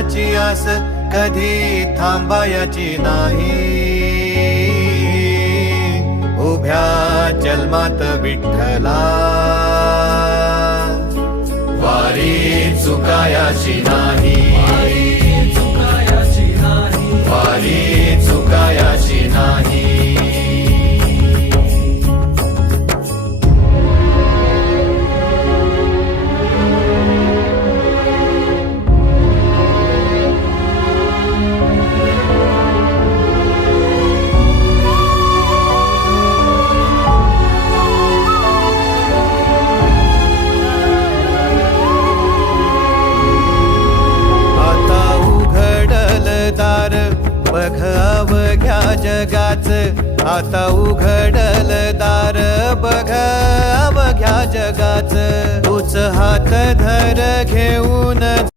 देवाची आस कधी थांबायची नाही. उभ्या जन्मात विठ्ठला वारी चुकायाची नाही. वारी चुकायाची नाही. बघ अवघ्या जगाच, आता उघडल दार बघ अवघ्या जगाच. तूच हात धर घेऊन